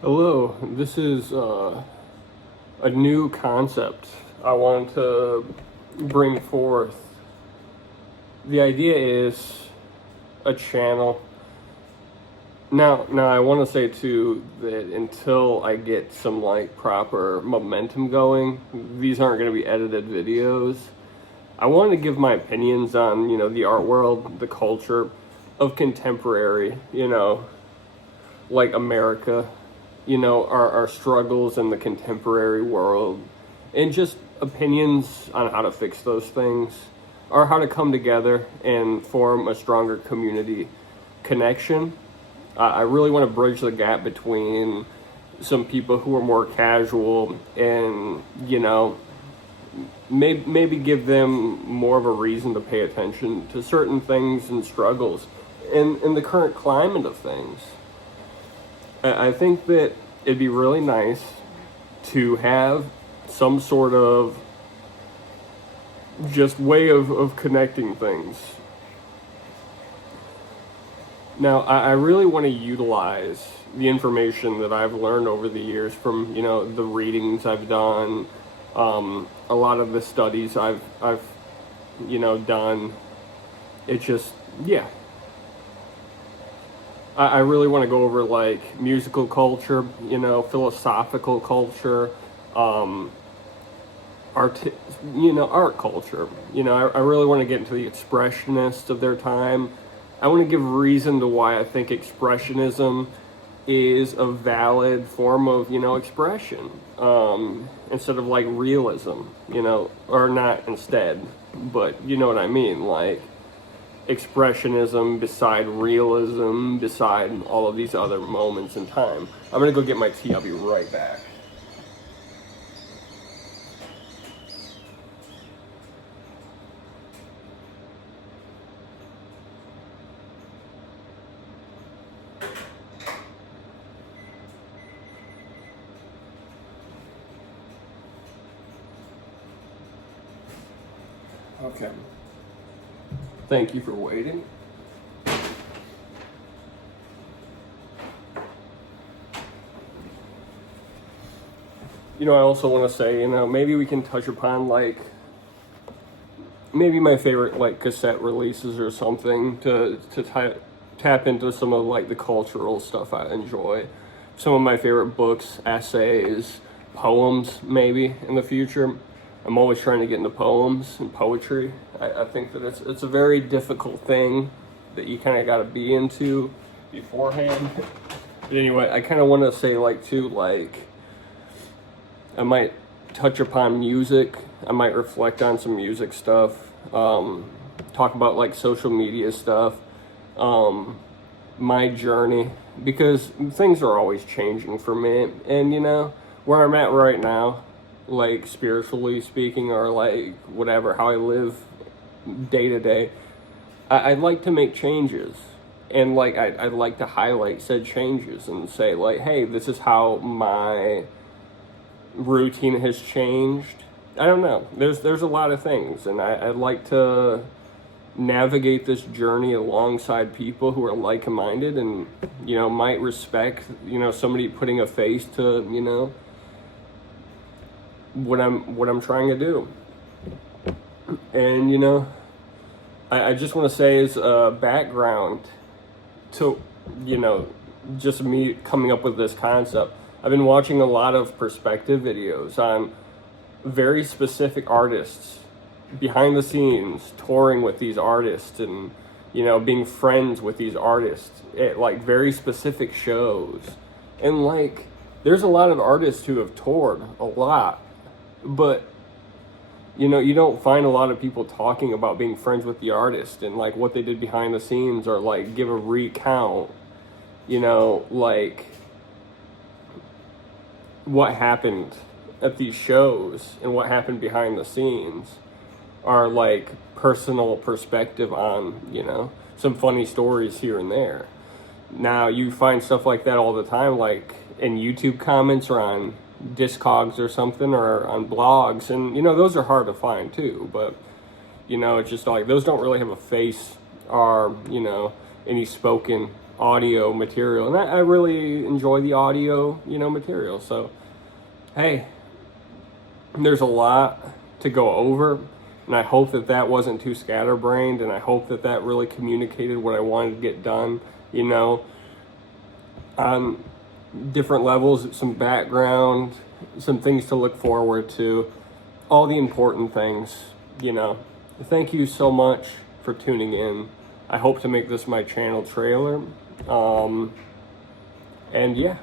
Hello, this is a new concept I want to bring forth. The idea is a channel. Now I want to say too that until I get some like proper momentum going, these aren't going to be edited videos. I want to give my opinions on, the art world, the culture of contemporary, like America, our struggles in the contemporary world, and just opinions on how to fix those things, or how to come together and form a stronger community connection. I really want to bridge the gap between some people who are more casual and, maybe give them more of a reason to pay attention to certain things and struggles in the current climate of things. I think that it'd be really nice to have some sort of just way of connecting things. Now, I really want to utilize the information that I've learned over the years from, the readings I've done, a lot of the studies I've done. It just, yeah. I really want to go over like musical culture, philosophical culture, art culture. I really want to get into the expressionists of their time. I want to give reason to why I think expressionism is a valid form of, expression, instead of like realism, or not instead, but you know what I mean, like expressionism beside realism, beside all of these other moments in time. I'm gonna go get my tea, I'll be right back. Okay. Thank you for waiting. I also want to say, maybe we can touch upon like maybe my favorite like cassette releases or something to tap into some of like the cultural stuff I enjoy. Some of my favorite books, essays, poems, maybe in the future. I'm always trying to get into poems and poetry. I think that it's a very difficult thing that you kind of got to be into beforehand. But anyway, I kind of want to say like too, like I might touch upon music. I might reflect on some music stuff. Talk about like social media stuff. My journey, because things are always changing for me, and where I'm at right now, like spiritually speaking, or like whatever, how I live day to day, I'd like to make changes, and like I'd like to highlight said changes and say like, hey, this is how my routine has changed. I don't know, there's a lot of things, and I'd like to navigate this journey alongside people who are like-minded and might respect somebody putting a face to what I'm trying to do. And I just want to say as a background to just me coming up with this concept, I've been watching a lot of perspective videos on very specific artists behind the scenes, touring with these artists, and being friends with these artists at like very specific shows. And like there's a lot of artists who have toured a lot, but you don't find a lot of people talking about being friends with the artist and like what they did behind the scenes, or like give a recount, like what happened at these shows and what happened behind the scenes, are like personal perspective on some funny stories here and there. Now you find stuff like that all the time, like in YouTube comments or on Discogs or something, or on blogs, and those are hard to find too, but it's just like those don't really have a face, or any spoken audio material, and I really enjoy the audio, material. So, hey, there's a lot to go over, and I hope that wasn't too scatterbrained, and I hope that really communicated what I wanted to get done, on different levels, some background, some things to look forward to, all the important things, Thank you so much for tuning in. I hope to make this my channel trailer. And yeah.